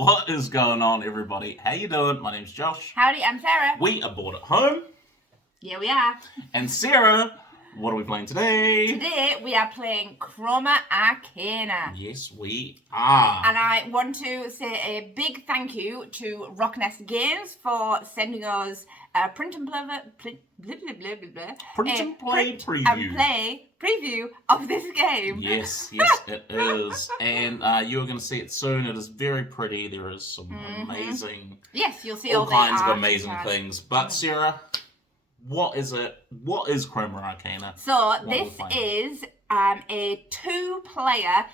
What is going on, everybody? How you doing? My name's Josh. Howdy, I'm Sarah. We are bored at home. Yeah, we are. And Sarah, what are we playing today? Today, we are playing Chroma Arcana. Yes, we are. And I want to say a big thank you to Roc Nest Games for sending us a print and play preview of this game. Yes, it is. And you're going to see it soon. It is very pretty. There is some amazing... Yes, you'll see all kinds of art amazing things. But Sarah, what is it? What is Chroma Arcana? So this is a two-player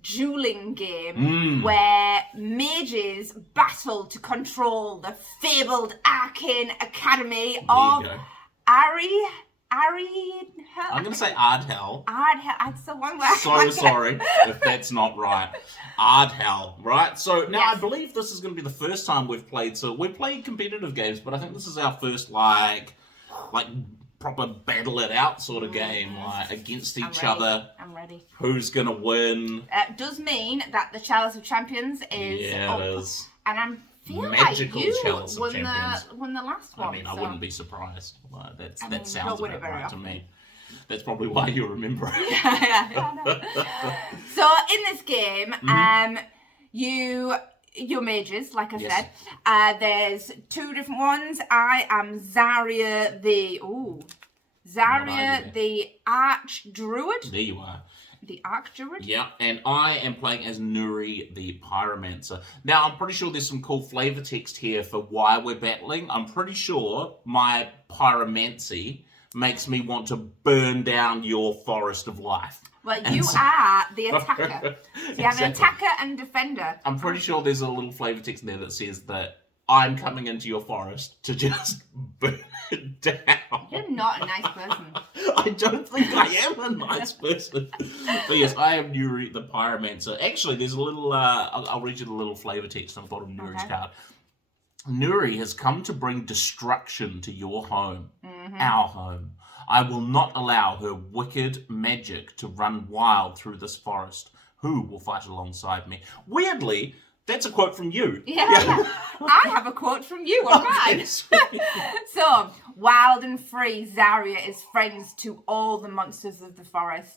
dueling game where mages battle to control the fabled arcane academy of I'm going to say Ardhell. That's the one word. So sorry if that's not right. Ardhell, right? So now I believe this is going to be the first time we've played. So we've played competitive games, but I think this is our first like proper battle it out sort of game, like against each other. I'm ready. Who's going to win? It does mean that the Chalice of Champions is up. It is. And I'm feeling magical like you Chalice of Champions. won the last one. I mean, I wouldn't be surprised. Like, that sounds don't win about it very right to often. me. That's probably why you remember it. So in this game, you're mages, like I said. There's two different ones. I am Zarya the Arch Druid. There you are. The Arch Druid? Yeah, and I am playing as Nuri the Pyromancer. Now, I'm pretty sure there's some cool flavor text here for why we're battling. I'm pretty sure my pyromancy makes me want to burn down your forest of life. Well, you are the attacker. So you have an attacker and defender. I'm pretty sure there's a little flavor text there that says that I'm coming into your forest to just burn it down. You're not a nice person. I don't think I am a nice person. But yes, I am Nuri the Pyromancer. Actually, there's a little, I'll read you the little flavor text on the bottom of Nuri's card. Nuri has come to bring destruction to your home, our home. I will not allow her wicked magic to run wild through this forest. Who will fight alongside me? Weirdly, that's a quote from you. Yeah. I have a quote from you on mine. So, wild and free, Zarya is friends to all the monsters of the forest.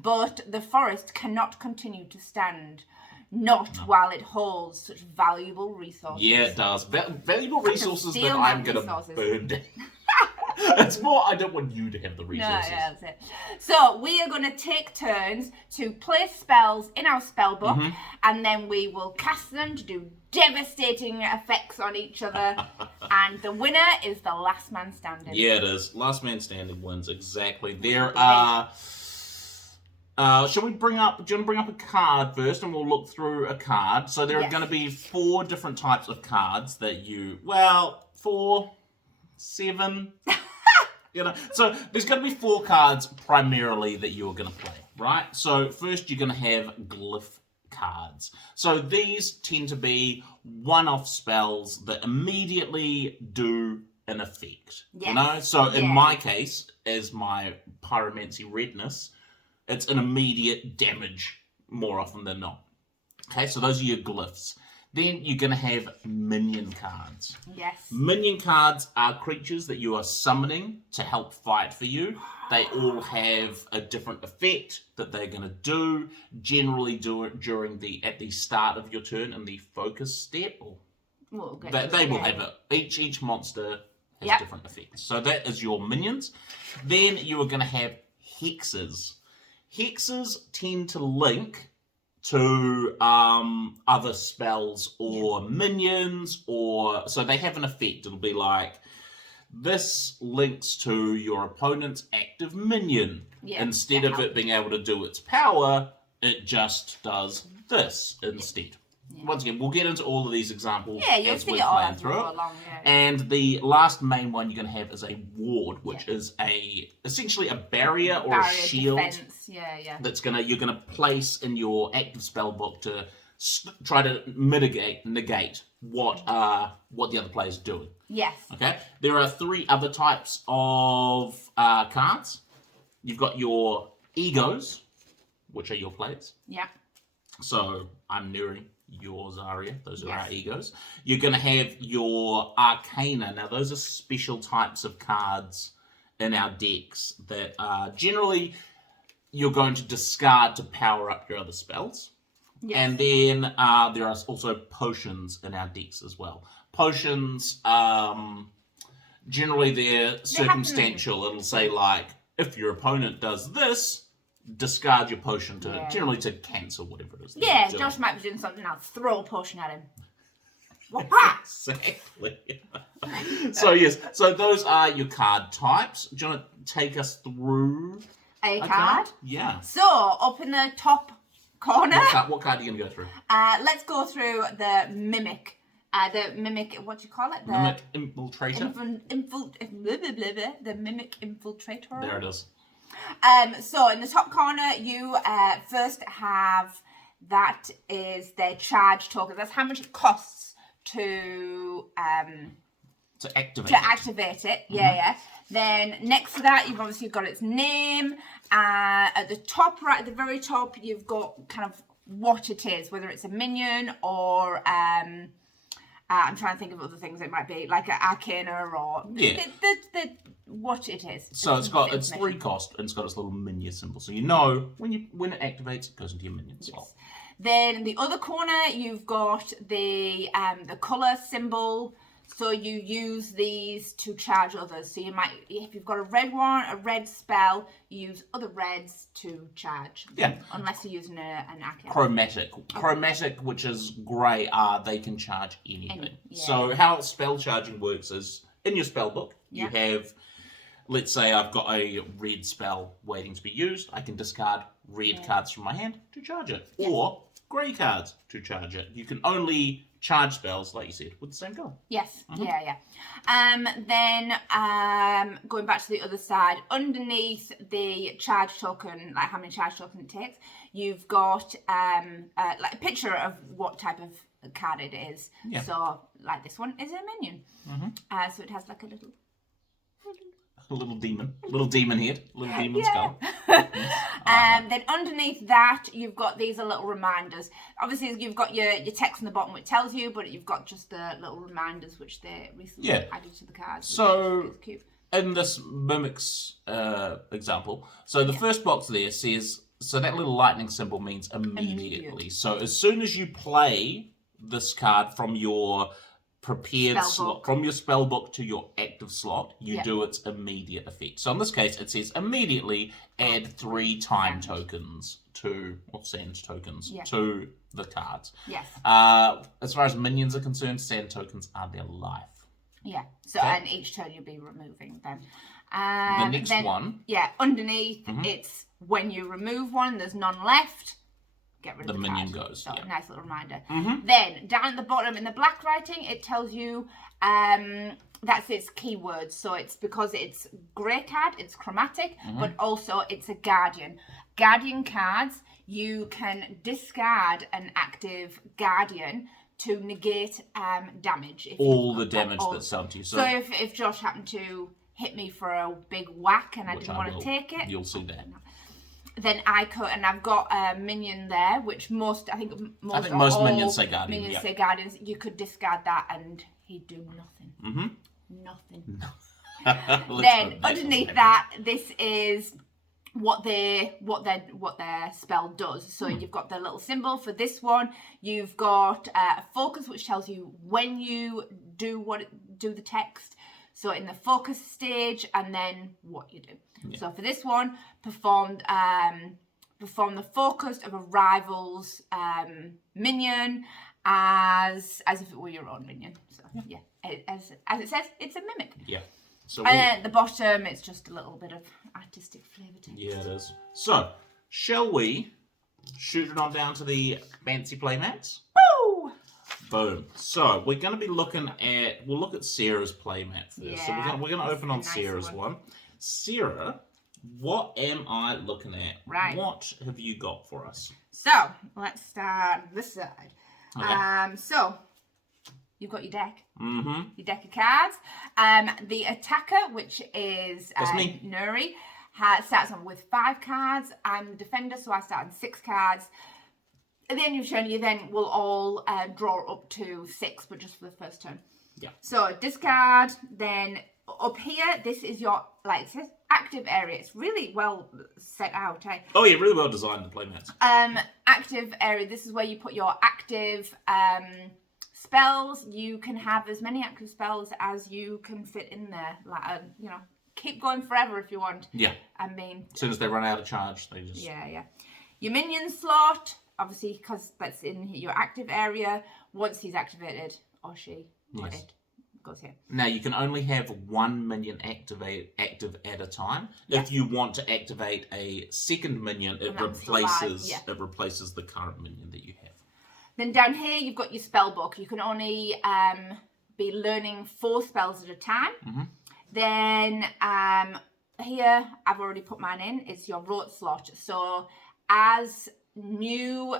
But the forest cannot continue to stand. Not while it holds such valuable resources. Yeah, it does. Valuable resources that I'm going to burn down. It's more, I don't want you to have the resources. No, yeah, that's it. So, we are going to take turns to place spells in our spell book, and then we will cast them to do devastating effects on each other, and the winner is the last man standing. Yeah, it is. Last man standing wins, exactly. There are... do you want to bring up a card first, and we'll look through a card? So there are going to be 4 different types of cards that you... Well, 4... 7... so there's going to be 4 cards primarily that you're going to play, right? So first you're going to have glyph cards. So these tend to be one-off spells that immediately do an effect. Yes. So in my case, as my pyromancy redness, it's an immediate damage more often than not. Okay, so those are your glyphs. Then you're going to have minion cards. Yes. Minion cards are creatures that you are summoning to help fight for you. They all have a different effect that they're going to do. Generally do it at the start of your turn in the focus step. They will have it. Each monster has different effects. So that is your minions. Then you are going to have hexes. Hexes tend to link to other spells or minions, so they have an effect. It'll be like, this links to your opponent's active minion. Instead of it being able to do its power, it just does this instead. Once again, we'll get into all of these examples as we're playing through it. And the last main one you're going to have is a ward, which is essentially a barrier or a shield that's you're going to place in your active spell book to try to negate what the other player's doing. Yes. Okay. There are 3 other types of cards. You've got your egos, which are your players. Yeah. So I'm Nuri. your Zarya. Those are Yes. our egos. You're going to have your Arcana. Now, those are special types of cards in our decks that are generally you're going to discard to power up your other spells. Yes. And then there are also potions in our decks as well. Potions, generally they're circumstantial. It'll say, like, if your opponent does this, discard your potion to generally to cancel whatever it is. Yeah, Josh might be doing something else. Throw a potion at him. Exactly. So yes, so those are your card types. Do you want to take us through a card? Yeah. So up in the top corner. What card are you going to go through? Let's go through the mimic. What do you call it? The Mimic Infiltrator. The mimic infiltrator. There it is. So in the top corner, you first have that is their charge token. That's how much it costs to activate it. Yeah. Then next to that, you've obviously got its name. At the top, right at the very top, you've got kind of what it is, whether it's a minion or I'm trying to think of other things it might be, like an Arcana or the what it is. So it's 3 cost and it's got its little minion symbol. So you know when it activates, it goes into your minion slot. Yes. Then in the other corner, you've got the colour symbol. So you use these to charge others. So you might, if you've got a red one, a red spell, you use other reds to charge. Yeah. Unless you're using an Arcana. Chromatic, which is grey, they can charge anything. Yeah. So how spell charging works is, in your spell book, you have, let's say I've got a red spell waiting to be used. I can discard red cards from my hand to charge it. Yes. Or grey cards to charge it. You can only charge spells, like you said, with the same colour. Yes, yeah. Then going back to the other side, underneath the charge token, like how many charge tokens it takes, you've got like a picture of what type of card it is. Yeah. So, like this one is a minion. So it has like a little demon head, little demon skull. Then underneath that, you've got these are little reminders. Obviously, you've got your text on the bottom which tells you, but you've got just the little reminders which they recently added to the cards. So cute. In this mimics example, so the first box there says, so that little lightning symbol means immediately. So as soon as you play this card from your prepared slot, from your spell book to your active slot, you do its immediate effect. So in this case, it says immediately add 3 time tokens to, or sand tokens to the cards. Yes. As far as minions are concerned, sand tokens are their life. Yeah. So and each turn you'll be removing them. The next one. Yeah. Underneath, it's when you remove one, there's none left. Get rid of the minion card. Goes. So nice little reminder. Then down at the bottom in the black writing, it tells you that's its keywords. So it's because it's grey card, it's chromatic, but also it's a guardian. Guardian cards, you can discard an active guardian to negate damage. If all the damage that's done to you. So if Josh happened to hit me for a big whack and I didn't want to take it, you'll see that. Then I cut, and I've got a minion there, which most minions say guardian. Minions say guardians. You could discard that, and he'd do nothing. Nothing. Then underneath that, this is what their spell does. So you've got the little symbol for this one. You've got a focus, which tells you when you do the text. So in the focus stage, and then what you do. Yeah. So for this one, perform the focus of a rival's minion as if it were your own minion. So as it says, it's a mimic. Yeah. So and then at the bottom, it's just a little bit of artistic flavour to it. Yeah, it is. So shall we shoot it on down to the fancy playmats? Woo! Boom. So we're going to be looking at, we'll look at Sarah's playmat first. Yeah, so we're going to open on Sarah's one. Sarah, what am I looking at? Right. What have you got for us? So let's start on this side. Okay. So you've got your deck. Your deck of cards. The attacker, which is Nuri, starts on with 5 cards. I'm the defender, so I start on 6 cards. At the end of your turn, you then will all draw up to 6, but just for the first turn. Yeah. So discard, then up here, this is your, like it says, active area. It's really well set out, eh? Oh yeah, really well designed, the playmats. Active area, this is where you put your active spells. You can have as many active spells as you can fit in there. Like, you know, keep going forever if you want. Yeah. I mean... As soon as they run out of charge, they just... Yeah. Your minion slot, obviously, because that's in your active area. Once he's activated, or she, or it goes here. Now, you can only have one minion active at a time. Yeah. If you want to activate a second minion, it replaces the current minion that you have. Then down here, you've got your spell book. You can only be learning 4 spells at a time. Mm-hmm. Then here, I've already put mine in. It's your rote slot. So as new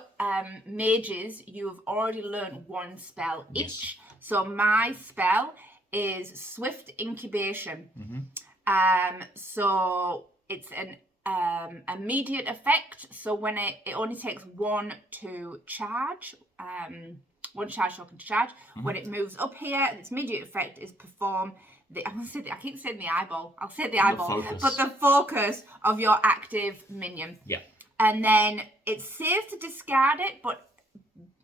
mages, you have already learned 1 spell each. So my spell is Swift Incubation. Mm-hmm. So it's an immediate effect. So when it only takes 1 to charge, 1 charge token to charge. Mm-hmm. When it moves up here, its immediate effect is perform I keep saying the eyeball. I'll say the eyeball, but the focus of your active minion. Yeah. And then it's safe to discard it, but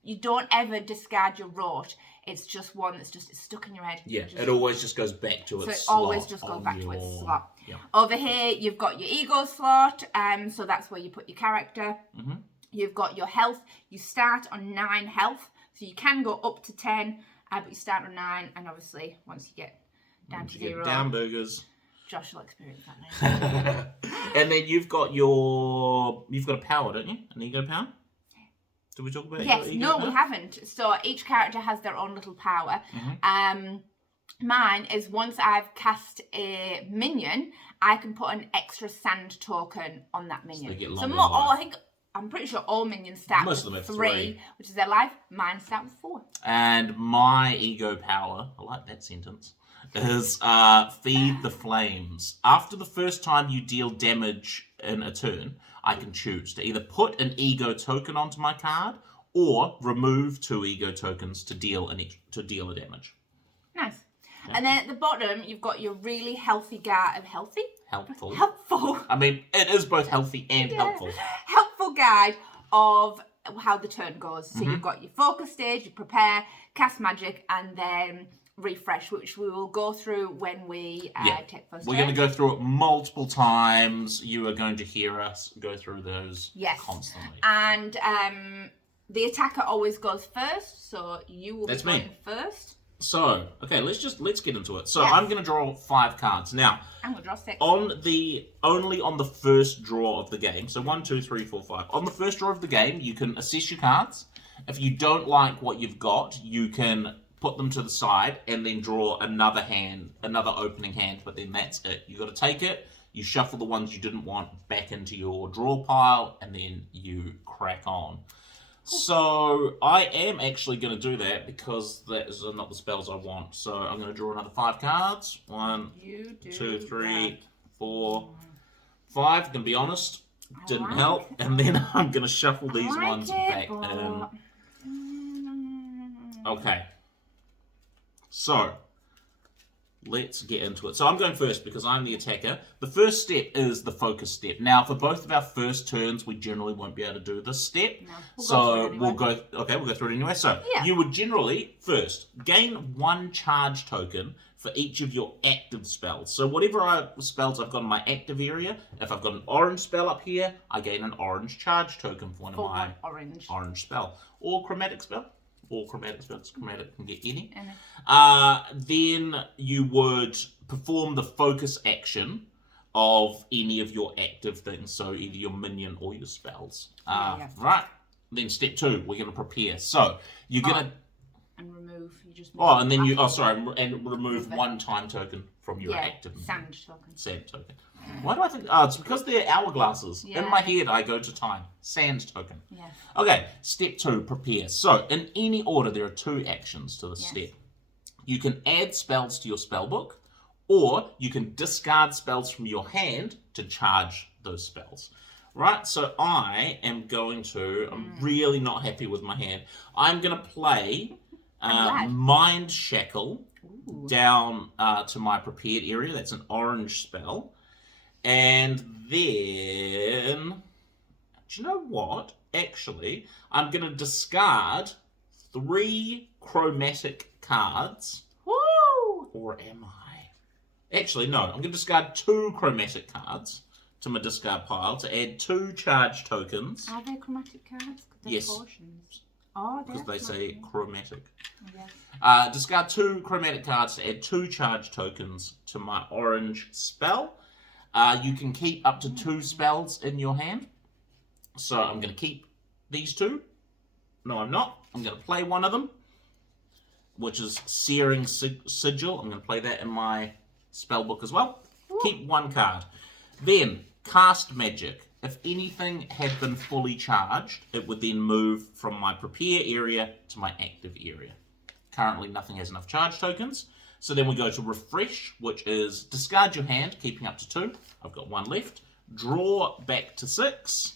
you don't ever discard your rote. It's just one that's just stuck in your head. Yeah, it always just goes back to its slot. So it always just goes back to its slot. Yeah. Over here, you've got your ego slot, so that's where you put your character. Mm-hmm. You've got your health. You start on 9 health, so you can go up to 10, but you start on 9, and obviously once you get down to 0, down burgers. Josh will experience that now. And then you've got a power, don't you? An ego power? Did we talk about Yes, your ego no, power? we haven't. So each character has their own little power. Mm-hmm. Mine is once I've cast a minion, I can put an extra sand token on that minion. So they get so longer I'm pretty sure all minions start Most with of them have 3, which is their life. Mine start with 4. And my ego power, I like that sentence, is Feed the Flames. After the first time you deal damage in a turn, I can choose to either put an ego token onto my card or remove 2 ego tokens to deal a damage. Nice. Okay. And then at the bottom, you've got your really healthy guide. Helpful. Helpful. I mean, it is both healthy and helpful. Helpful guide of how the turn goes. So you've got your focus stage, you prepare, cast magic, and then refresh, which we will go through when we take first We're going to go through it multiple times. You are going to hear us go through those constantly. And the attacker always goes first, so you will be going first. So, okay, let's get into it. So I'm going to draw 5 cards. Now, I'm going to draw 6. Only on the first draw of the game, so 1, 2, 3, 4, 5. On the first draw of the game, you can assess your cards. If you don't like what you've got, you can put them to the side and then draw another opening hand, but then that's it. You've got to take it, you shuffle the ones you didn't want back into your draw pile, and then you crack on. So I am actually going to do that because that is not the spells I want. So I'm going to draw another 5 cards. 1, 2, 3, 4, 5. I'm going to be honest, didn't help. And then I'm going to shuffle these ones back in. Okay. So let's get into it. So I'm going first because I'm the attacker. The first step is the focus step. Now, for both of our first turns, we generally won't be able to do this step. No, we'll go through it anyway. So you would generally first gain 1 charge token for each of your active spells. So whatever spells I've got in my active area, if I've got an orange spell up here, I gain an orange charge token for one of my orange spell. Or chromatic spell. All chromatic spells. Chromatic can get any. Then you would perform the focus action of any of your active things. So either your minion or your spells. Right. Then step 2, we're going to prepare. So you're going to... And remove. You just and remove 1 time token from your active. Sand token. Why do I think... Oh, it's because they're hourglasses. In my head, I go to time. Sand token. Yeah. Okay, step 2, prepare. So, in any order, there are 2 actions to this step. You can add spells to your spell book, or you can discard spells from your hand to charge those spells. Right, so I am going to, I'm really not happy with my hand. I'm going to play Mind Shackle down to my prepared area. That's an orange spell. And then, do you know what? Actually, I'm going to discard 3 chromatic cards. Woo! Or am I? Actually, no. I'm going to discard 2 chromatic cards to my discard pile to add 2 charge tokens. Are they chromatic cards? Yes. Portions. Oh, because they say chromatic. Yes. Discard 2 chromatic cards to add 2 charge tokens to my orange spell. You can keep up to 2 spells in your hand. So I'm going to keep these 2. No, I'm not. I'm going to play one of them, which is Searing Sigil. I'm going to play that in my spell book as well. Ooh. Keep 1 card. Then, cast magic. If anything had been fully charged, it would then move from my prepare area to my active area. Currently, nothing has enough charge tokens. So then we go to refresh, which is discard your hand, keeping up to 2. I've got 1 left. Draw back to 6.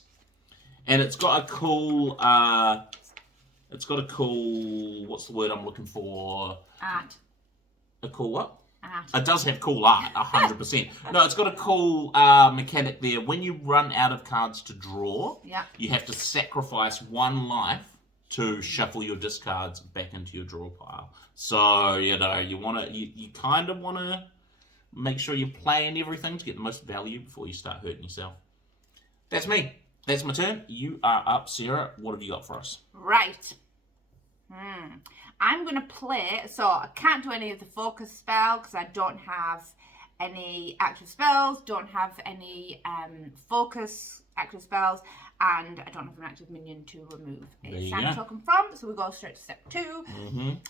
And it's got a cool, what's the word I'm looking for? Art. A cool what? Art. It does have cool art, 100%. No, it's got a cool mechanic there. When you run out of cards to draw, you have to sacrifice 1 life to shuffle your discards back into your draw pile. So, you know, you kind of want to make sure you're playing everything to get the most value before you start hurting yourself. That's me. That's my turn. You are up, Sarah. What have you got for us? Right. I'm going to play, so I can't do any of the focus spell because I don't have any active spells, don't have any focus active spells, and I don't have an active minion to remove a shiny token from, so we go straight to step 2.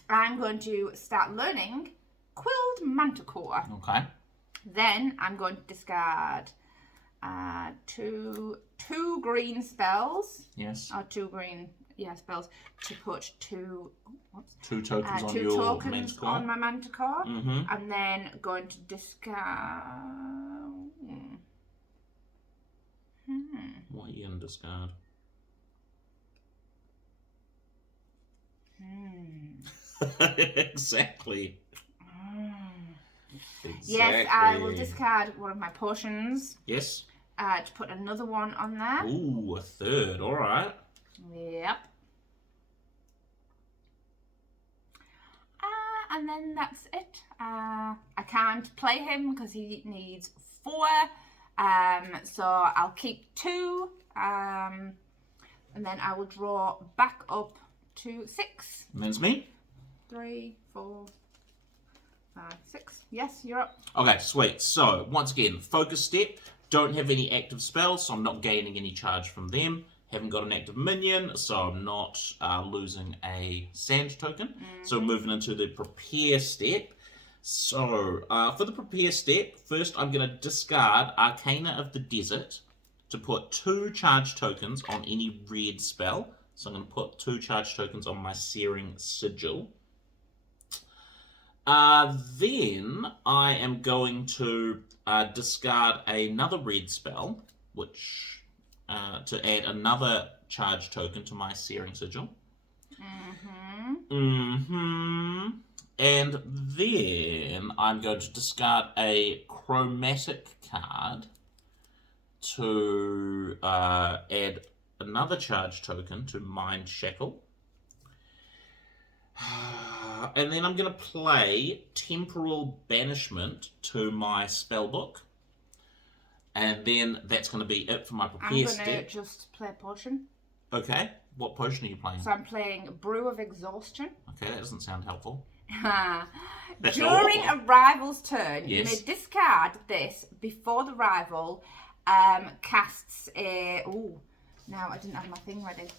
I'm going to start learning Quilled Manticore. Okay. Then I'm going to discard 2 green spells. Yes. Or 2 green spells to put 2 tokens on 2 your tokens Manticore. on my Manticore. And then going to discard. What are you going to discard? Exactly. Yes, I will discard one of my potions. Yes. To put another one on there. Ooh, a 3rd. All right. Yep. And then that's it. I can't play him because he needs 4. So I'll keep 2. And then I will draw back up to 6. And that's me. 3, 4, 5, 6. Yes, you're up. Okay, sweet. So, once again, focus step. Don't have any active spells, so I'm not gaining any charge from them. Haven't got an active minion, so I'm not losing a sand token. So moving into the prepare step. So for the prepare step, first I'm going to discard Arcana of the Desert to put 2 charge tokens on any red spell. So I'm going to put 2 charge tokens on my Searing Sigil. Then I am going to discard another red spell, which to add another charge token to my Searing Sigil. And then I'm going to discard a chromatic card to add another charge token to Mind Shackle. And then I'm going to play Temporal Banishment to my spellbook. And then that's going to be it for my prepare step. I'm going to just play a potion. Okay. What potion are you playing? So I'm playing Brew of Exhaustion. Okay, that doesn't sound helpful. During a rival's turn, you may discard this before the rival casts a... Ooh, now I didn't have my thing ready.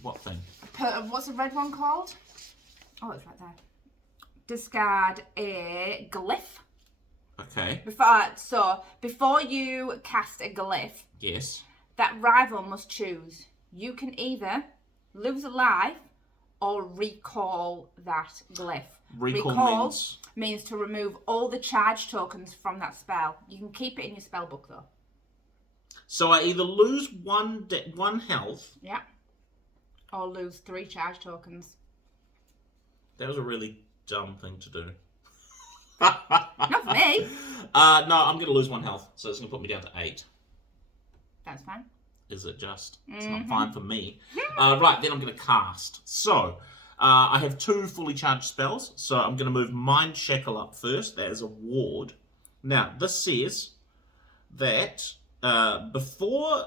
What thing? What's the red one called? Oh, it's right there. Discard a glyph. Okay. Before you cast a glyph, yes, that rival must choose. You can either lose a life or recall that glyph. Recall means to remove all the charge tokens from that spell. You can keep it in your spell book though. So I either lose one health. Yeah. Or lose 3 charge tokens. That was a really dumb thing to do. Not for me. No, I'm going to lose 1 health, so it's going to put me down to 8. That's fine. Is it just? It's not fine for me. Right, then I'm going to cast. So, I have 2 fully charged spells, so I'm going to move Mind Shackle up first. That is a ward. Now, this says that before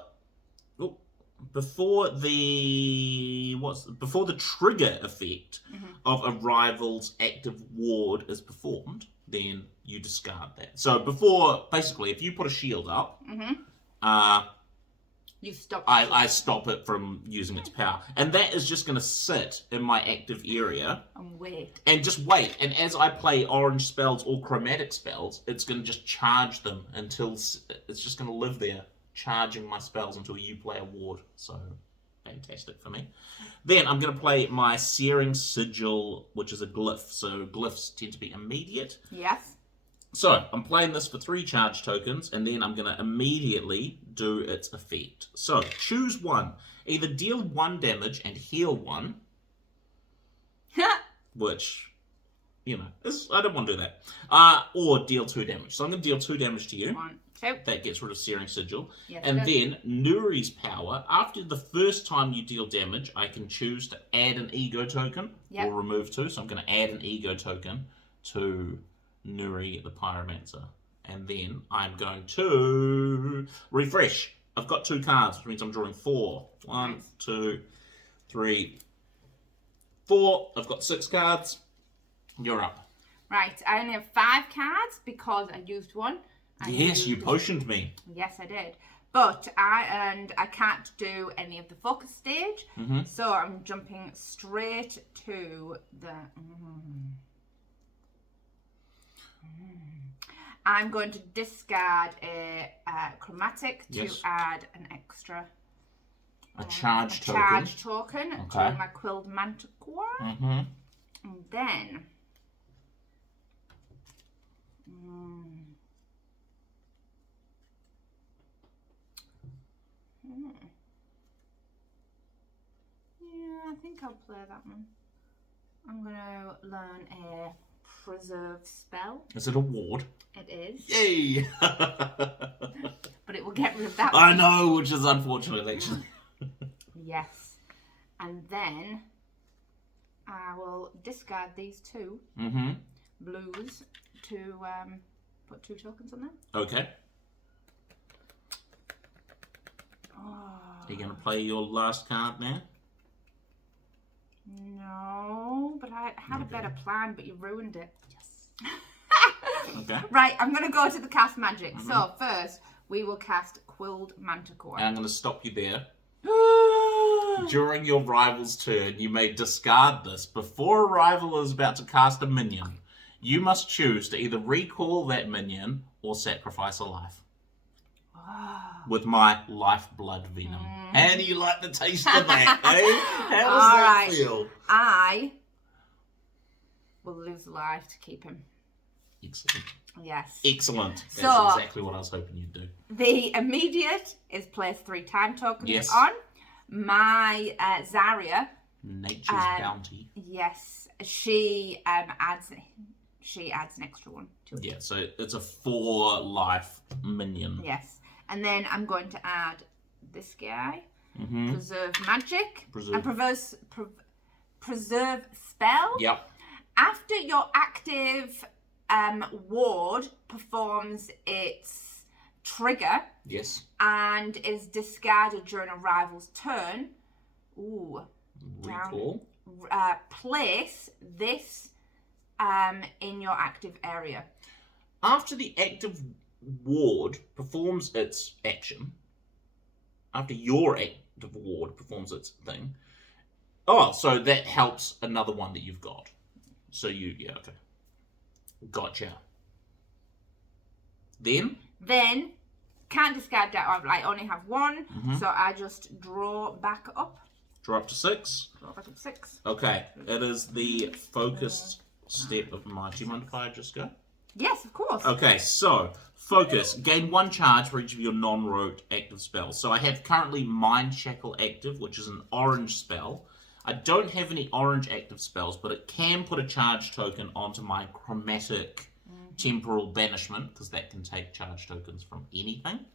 the trigger effect of a rival's active ward is performed, then you discard that. So basically, if you put a shield up, you stop. I stop it from using its power, and that is just going to sit in my active area and just wait. And as I play orange spells or chromatic spells, it's going to just charge them until it's just going to live there, charging my spells until you play a ward. So fantastic for me. Then I'm going to play my Searing Sigil, which is a glyph. So glyphs tend to be immediate. Yes. So I'm playing this for 3 charge tokens, and then I'm going to immediately do its effect. So choose one. Either deal 1 damage and heal 1, which, I don't want to do that. Or deal 2 damage. So I'm going to deal 2 damage to you. 1, 2. That gets rid of Searing Sigil. Yes, and then Nuri's power. After the first time you deal damage, I can choose to add an ego token or remove 2. So I'm going to add an ego token to Nuri the Pyromancer. And then I'm going to refresh. I've got 2 cards, which means I'm drawing 4. 1, 2, 3, 4. I've got 6 cards. You're up. Right, I only have 5 cards because I used 1. Yes, you potioned me. Yes, I did. But I can't do any of the focus stage, so I'm jumping straight to the... I'm going to discard a chromatic to add an extra... A charge token. Charge token to my Quilled Manticore. And then... Yeah, I think I'll play that one. I'm going to learn a Preserve spell. Is it a ward? It is. Yay! But it will get rid of that I one. know, which is unfortunate, actually. Yes. And then I will discard these 2 blues to put 2 tokens on them. Okay. Are you going to play your last card now? No, but I had a better plan, but you ruined it. Yes. Okay. Right, I'm going to go to the cast magic. So first, we will cast Quilled Manticore. And I'm going to stop you there. During your rival's turn, you may discard this. Before a rival is about to cast a minion, you must choose to either recall that minion or sacrifice a life. With my lifeblood venom. How do you like the taste of that, eh? How does that feel? I will lose a life to keep him. Excellent. Yes. Excellent. That's exactly what I was hoping you'd do. The immediate is place 3 time tokens on. My Zarya. Nature's bounty. Yes. She adds an extra 1 to it. Yeah, so it's a 4 life minion. Yes. And then I'm going to add this guy. Preserve magic. And preserve spell. Yep. After your active ward performs its trigger. Yes. And is discarded during a rival's turn. Recall. Place this in your active area. After the active ward performs its action, after your active ward performs its thing, so that helps another one that you've got. So okay. Gotcha. Then, can't discard that. I only have 1, so I just draw back up. Draw up to 6. Draw back up to 6. Okay, it is the focused step of my... Do you mind if I just go? Yes, of course. Okay, so focus. Gain 1 charge for each of your non-rote active spells. So I have currently Mind Shackle active, which is an orange spell. I don't have any orange active spells, but it can put a charge token onto my Chromatic Temporal Banishment, because that can take charge tokens from anything.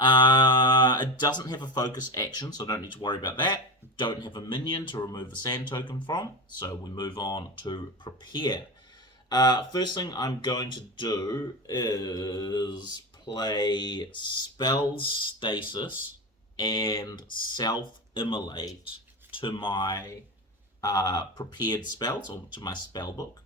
It doesn't have a focus action, so I don't need to worry about that. Don't have a minion to remove a sand token from, so we move on to Prepare. First thing I'm going to do is play Spell Stasis and Self-Immolate to my prepared spells, or to my spell book.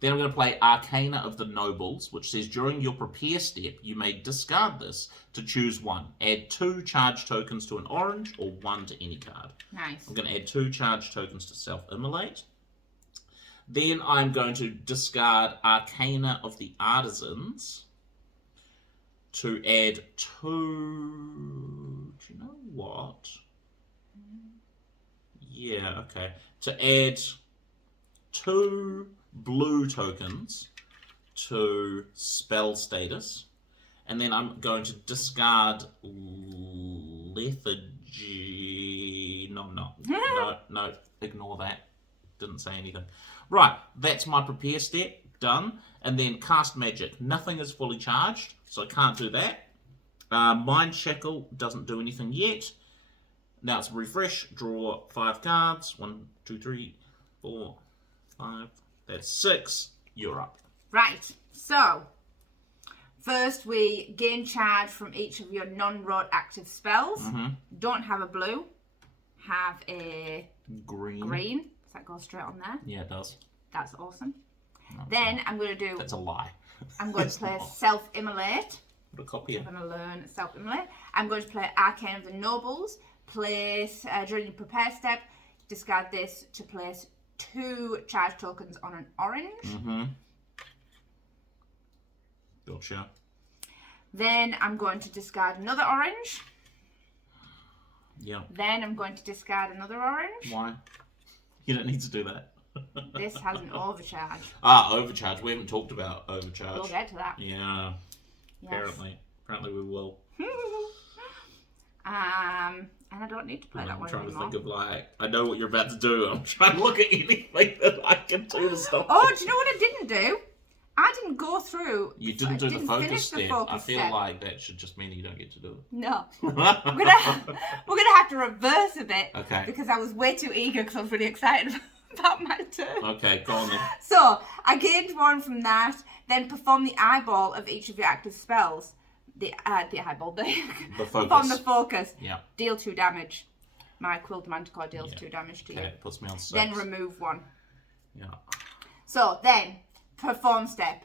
Then I'm going to play Arcana of the Nobles, which says during your prepare step, you may discard this to choose 1. Add 2 charge tokens to an orange, or 1 to any card. Nice. I'm going to add 2 charge tokens to Self-Immolate. Then I'm going to discard Arcana of the Artisans to add 2... Do you know what? Yeah, okay. To add 2 blue tokens to Spell Status. And then I'm going to discard Lethargy... No, ignore that. Didn't say anything. Right, that's my prepare step, done. And then cast magic. Nothing is fully charged, so I can't do that. Mind Shackle doesn't do anything yet. Now it's refresh, draw 5 cards. 1, 2, 3, 4, 5. That's 6. You're up. Right, so first we gain charge from each of your non-rote active spells. Don't have a blue, have a green. Does that go straight on there? Yeah, it does. That's awesome. No, then I'm going to do... That's a lie. I'm going to play Self-Immolate. Put a copy in. I'm going to learn Self-Immolate. I'm going to play Arcane of the Nobles. Place, during your prepare step, discard this to place 2 charge tokens on an orange. Gotcha. Then I'm going to discard another orange. Yeah. Then I'm going to discard another orange. Why? You don't need to do that. This has an overcharge. Overcharge. We haven't talked about overcharge. We'll get to that. Yeah. Yes. Apparently we will. And I don't need to play that one anymore. I'm trying to think of I know what you're about to do. I'm trying to look at anything that I can do to stop. Oh, do you know what I didn't do? I didn't go through. You didn't do the focus step. I feel step. like that should just mean you don't get to do it. No. we're gonna have to reverse a bit. Okay. Because I was way too eager because I was really excited about my turn. Okay, go on then. So I gained 1 from that. Then perform the eyeball of each of your active spells. The eyeball. The focus. Perform the focus. Yeah. Deal 2 damage. My Quilled Manticore deals 2 damage to you. Okay, puts me on 6. Then remove 1. Yeah. So then, perform step.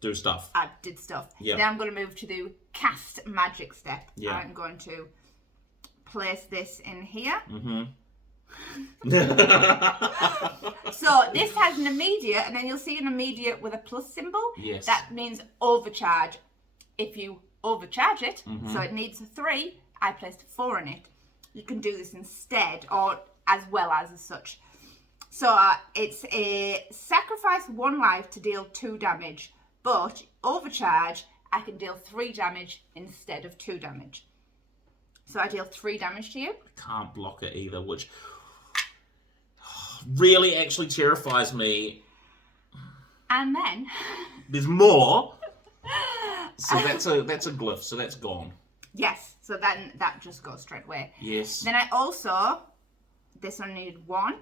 Do stuff. I did stuff. Yeah. Then I'm going to move to the cast magic step. Yeah. I'm going to place this in here. So this has an immediate, and then you'll see an immediate with a plus symbol. Yes. That means overcharge. If you overcharge it, so it needs a 3, I placed a 4 in it. You can do this instead, or as well as such. So it's a sacrifice 1 life to deal 2 damage, but overcharge, I can deal 3 damage instead of 2 damage. So I deal 3 damage to you. Can't block it either, which really actually terrifies me. And then there's more. So that's a glyph, so that's gone. Yes, so then that just goes straight away. Yes. Then I also, this one needed 1.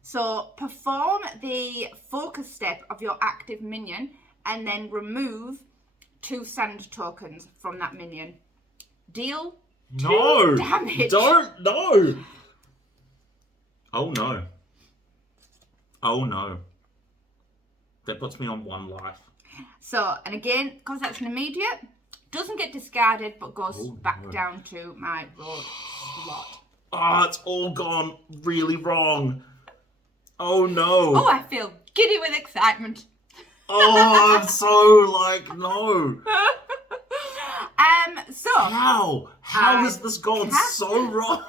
So perform the focus step of your active minion and then remove 2 sand tokens from that minion. Deal 2 damage. Don't, no. Oh no. Oh no. That puts me on 1 life. So, and again, because that's an immediate, doesn't get discarded, but goes back down to my road slot. Oh, it's all gone really wrong. Oh no. Oh, I feel giddy with excitement. Oh, I'm so no. So. How has this gone so wrong?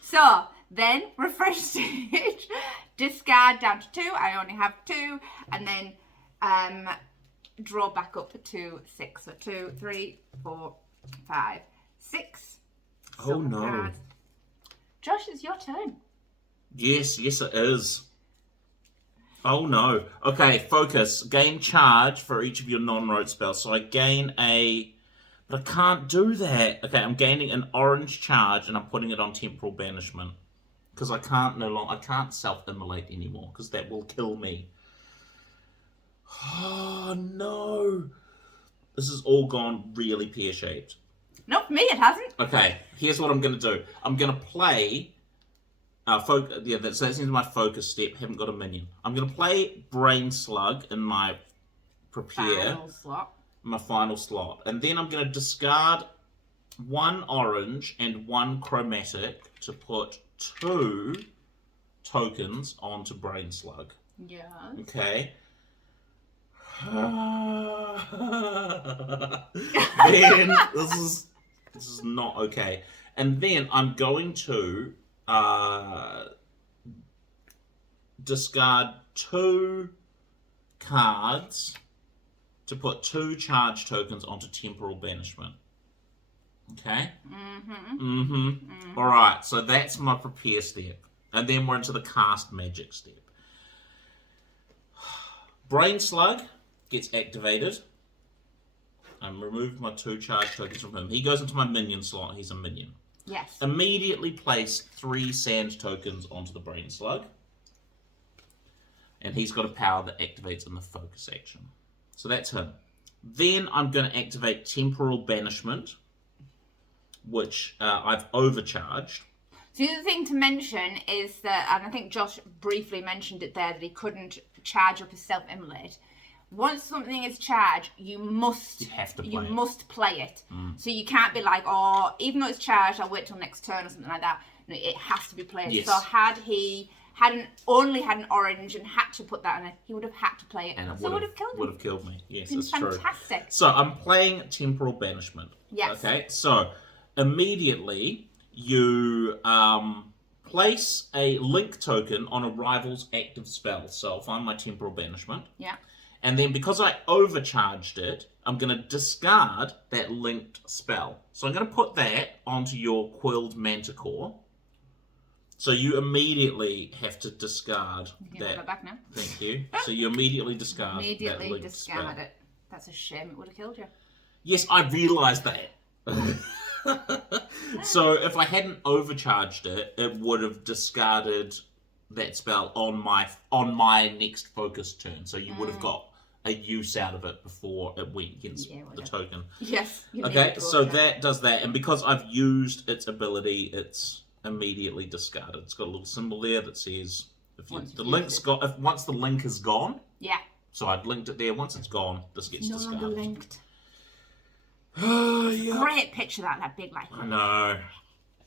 So, then, refresh stage, discard down to 2, I only have 2, and then draw back up to 6. So 2, 3, 4, 5, 6. Oh no. Cards. Josh, it's your turn. Yes, it is. Oh no. Okay, focus. Gain charge for each of your non-road spells. So I gain a... But I can't do that. Okay, I'm gaining an orange charge and I'm putting it on temporal banishment. Because I can't self-immolate anymore, because that will kill me. Oh no. This has all gone really pear-shaped. Not for me, it hasn't. Okay, here's what I'm going to do. I'm going to play... that's into my focus step. Haven't got a minion. I'm going to play Brain Slug in my prepare. Final slot. My final slot. And then I'm going to discard 1 orange and 1 chromatic to put 2 tokens onto Brain Slug. Yeah. Okay. Then this is not okay. And then I'm going to discard 2 cards to put 2 charge tokens onto temporal banishment. Okay? All right, so that's my prepare step. And then we're into the cast magic step. Brain Slug gets activated. I remove my 2 charge tokens from him. He goes into my minion slot. He's a minion. Yes. Immediately place 3 sand tokens onto the Brain Slug. And he's got a power that activates in the focus action. So that's him. Then I'm going to activate Temporal Banishment, which I've overcharged. So the other thing to mention is that, and I think Josh briefly mentioned it there, that he couldn't charge up his self-immolate. Once something is charged, you must play it. So you can't be like, oh, even though it's charged, I'll wait till next turn or something like that. No, it has to be played. Yes. So had he only had an orange and had to put that in it, he would have had to play it. And it so would have killed him. Would have killed me. Yes, It's it's true. fantastic. So I'm playing Temporal Banishment. Yes. Okay, so immediately you place a link token on a rival's active spell. So I'll find my Temporal Banishment. Yeah. And then because I overcharged it, I'm going to discard that linked spell. So I'm going to put that onto your Quilled Manticore. So you immediately have to discard that. Go back now. Thank you. So you immediately discard that Immediately linked discard spell. it. That's a shame. It would have killed you. Yes, I realised that. So if I hadn't overcharged it, it would have discarded that spell on my next focus turn. So you would have got a use out of it before it went against the token. Yes. Okay, so that does that. And because I've used its ability, it's immediately discarded. It's got a little symbol there that says once the link is gone. Yeah. So I'd linked it there. Once it's gone, this gets discarded. No longer linked. Oh, yeah. Great picture that big like. I know.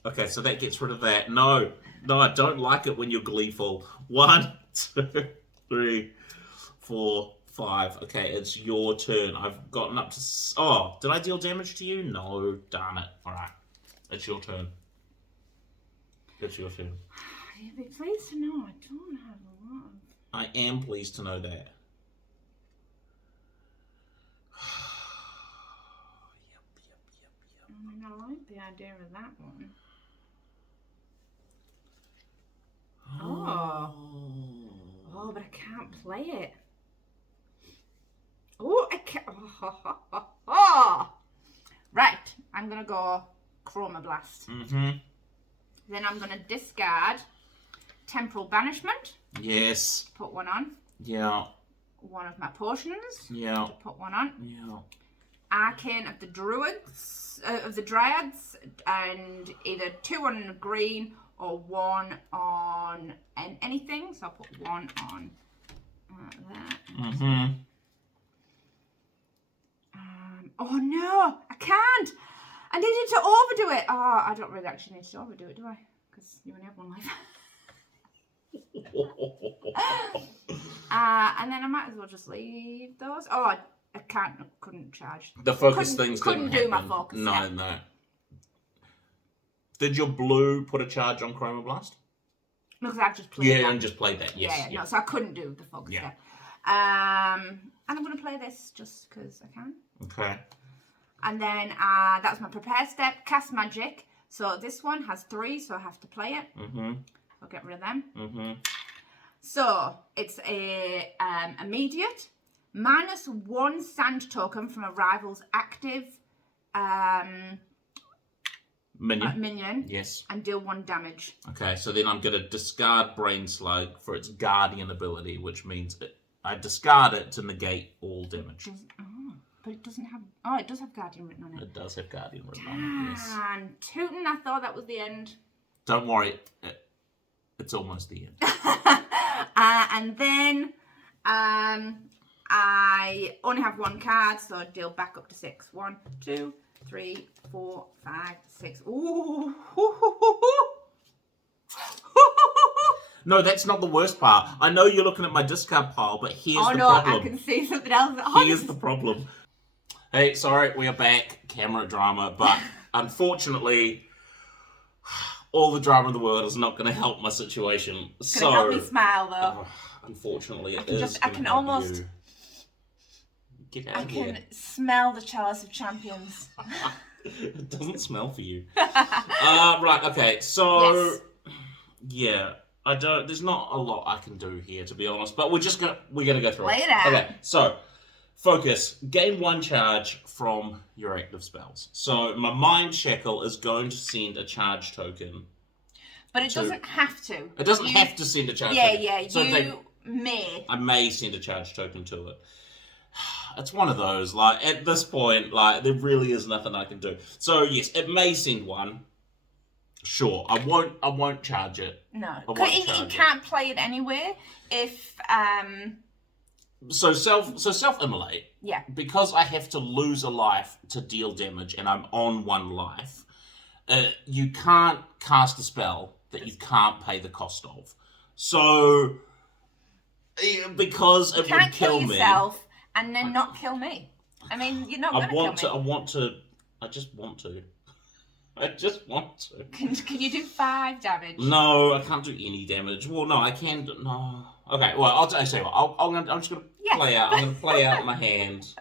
Okay, so that gets rid of that. No, I don't like it when you're gleeful. 1, 2, 3, 4, 5. Okay, it's your turn. I've gotten up to... Oh, did I deal damage to you? No, darn it. All right, it's your turn. It's your turn. You'd be pleased to know I don't have a lot of... I am pleased to know that. I mean, I like the idea of that one. Oh, but I can't play it. Oh, I can't. Right, I'm going to go Chroma Blast. Then I'm going to discard Temporal Banishment. Yes. Put one on. Yeah. One of my potions. Yeah. To put one on. Yeah. Arcane of the Druids, of the Dryads, and either 2 on a green or 1 on anything. So I'll put 1 on that. Oh no, I can't. I needed to overdo it. Oh, I don't really actually need to overdo it, do I? Because you only have 1 life. And then I might as well just leave those. Oh, I couldn't charge. The focus things couldn't do my focus. No, no. Did your blue put a charge on Chroma Blast? No, because I've just played that. and just played that, yes. Yeah. No, so I couldn't do the focus there. And I'm going to play this just because I can. Okay. And then that's my prepare step. Cast magic. So this one has 3, so I have to play it. Mm-hmm. I'll get rid of them. Mm-hmm. So it's a immediate. -1 sand token from a rival's active minion. Yes. And deal 1 damage. Okay, so then I'm going to discard Brain Slug for its Guardian ability, which means I discard it to negate all damage. But it doesn't have... Oh, it does have Guardian written on it. It does have Guardian written on it, yes. And tootin', I thought that was the end. Don't worry, it's almost the end. And then I only have 1 card, so I deal back up to 6. 1, 2, 3, 4, 5, 6. Ooh. No, that's not the worst part. I know you're looking at my discard pile, but here's the problem. Oh no, I can see something else. Here's the problem. Hey, sorry, we are back. Camera drama, but unfortunately, all the drama in the world is not going to help my situation. It's going to help me smile, though. Unfortunately, I can almost... Get out of here. I can smell the Chalice of Champions. It doesn't smell for you. Right, okay, so... Yes. Yeah, there's not a lot I can do here, to be honest, but we're gonna go through Lay it out. Okay, so... Focus. Gain 1 charge from your active spells. So my Mind Shackle is going to send a charge token. But it doesn't have to. It doesn't have to send a charge token. Yeah, so may. I may send a charge token to it. It's one of those, like, at this point, like, there really is nothing I can do. So, yes, it may send one. Sure, I won't charge it. No, you can't play it anyway if... So self-immolate. Yeah. Because I have to lose a life to deal damage, and I'm on 1 life, you can't cast a spell that you can't pay the cost of. So, because it would kill me... yourself and then not kill me. I mean, you're not going to kill me. I just want to. I just want to. Can you do 5 damage? No, I can't do any damage. Well, no, I can do... No. Okay, well, I'll tell you what. I'm just going to play out. I'm going to play out my hand.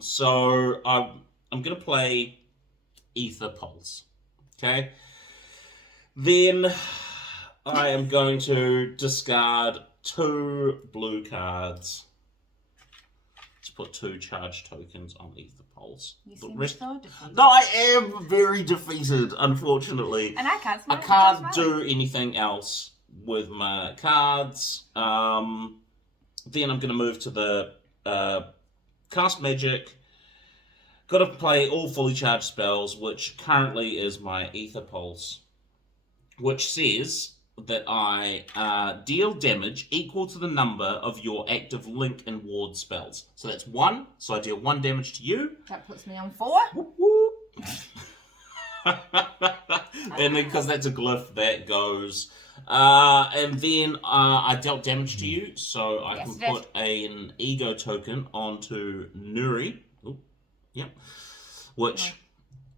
So, I'm going to play Ether Pulse. Okay? Then, I am going to discard 2 blue cards. To put 2 charge tokens on Ether Pulse. You seem so defeated. No, I am very defeated, unfortunately. And I can't smile. I can't do anything else with my cards. Then I'm going to move to the cast magic. Got to play all fully charged spells, which currently is my Ether Pulse, which says that I deal damage equal to the number of your active link and ward spells. So that's 1. So I deal 1 damage to you. That puts me on 4. Whoop, whoop. And then, because that's a glyph, that goes. And then I dealt damage to you, so I can put an ego token onto Nuri. Ooh, yep. Which,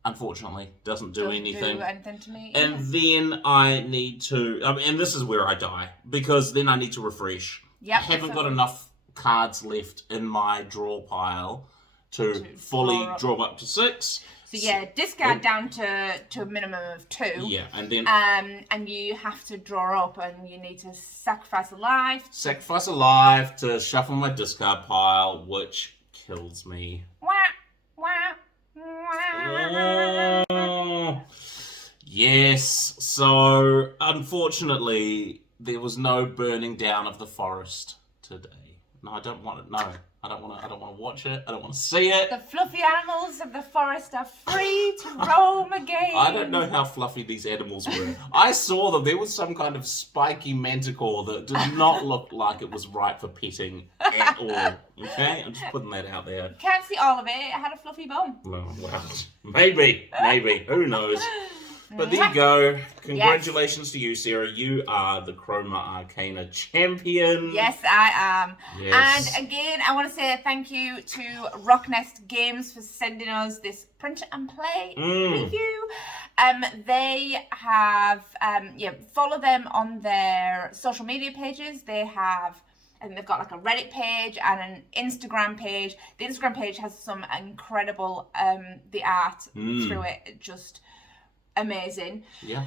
unfortunately, doesn't do anything. Do anything to me. And then I need to... and this is where I die, because then I need to refresh. Yep, I haven't got enough cards left in my draw pile to fully draw up to 6. So yeah, discard down to a minimum of 2. Yeah, and then... and you have to draw up, and you need to sacrifice a life. Sacrifice a life to shuffle my discard pile, which kills me. Wah, wah, wah. Oh, yes, so unfortunately, there was no burning down of the forest today. No, I don't want it. No. I don't want to watch it. I don't want to see it. The fluffy animals of the forest are free to roam again. I don't know how fluffy these animals were. I saw them. There was some kind of spiky manticore that did not look like it was right for petting at all. Okay? I'm just putting that out there. Can't see all of it. It had a fluffy bum. Oh, well, maybe. Who knows? But there you go. Congratulations to you, Sarah. You are the Chroma Arcana champion. Yes, I am. Yes. And again, I want to say thank you to Roc Nest Games for sending us this print and play review. They have, follow them on their social media pages. They have and they've got like a Reddit page and an Instagram page. The Instagram page has some incredible the art through it, just amazing. Yeah.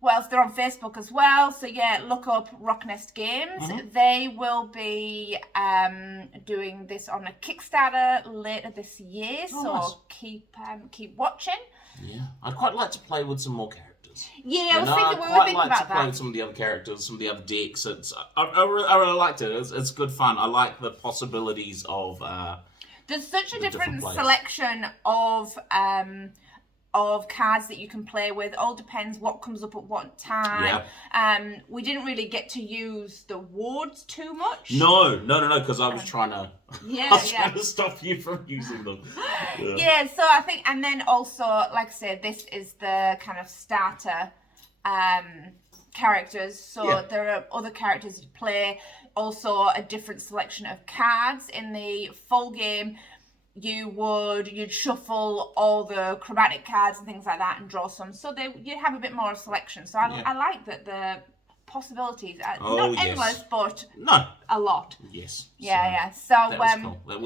What else? They're on Facebook as well. So yeah, look up Roc Nest Games. They will be doing this on a Kickstarter later this year. Nice. Keep watching. Yeah, I'd quite like to play with some more characters. Yeah, I was I'd thinking quite like about to play with that. some of the other characters, some of the other decks. I really liked it. It's good fun. I like the possibilities of. There's such a different plays. selection of cards that you can play with. All depends what comes up at what time. We didn't really get to use the wards too much. No, because I was trying to. Trying to stop you from using them. Yeah, so I think, and then also, like I said, this is the kind of starter characters. So there are other characters you play. Also, a different selection of cards in the full game. You'd shuffle all the chromatic cards and things like that and draw some, so you'd have a bit more selection. So I like that the possibilities are not endless, but a lot. Yes. So that was cool. That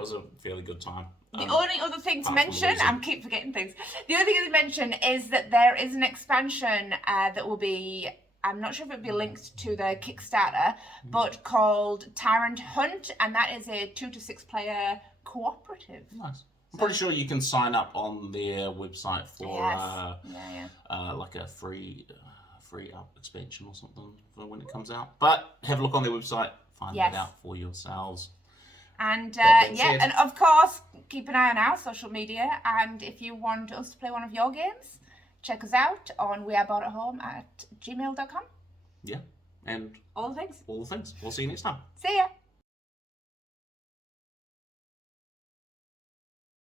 was a fairly good time. The only other thing to mention, I keep forgetting things. The other thing to mention is that there is an expansion that will be, I'm not sure if it'll be linked to the Kickstarter, but called Tyrant Hunt, and that is a 2 to 6 player cooperative. Nice. I'm pretty sure you can sign up on their website for like a free up expansion or something for when it comes out. But have a look on their website, find that out for yourselves. And and of course, keep an eye on our social media. And if you want us to play one of your games, check us out on weareboardathome@gmail.com. Yeah, and all the things. We'll see you next time. See ya.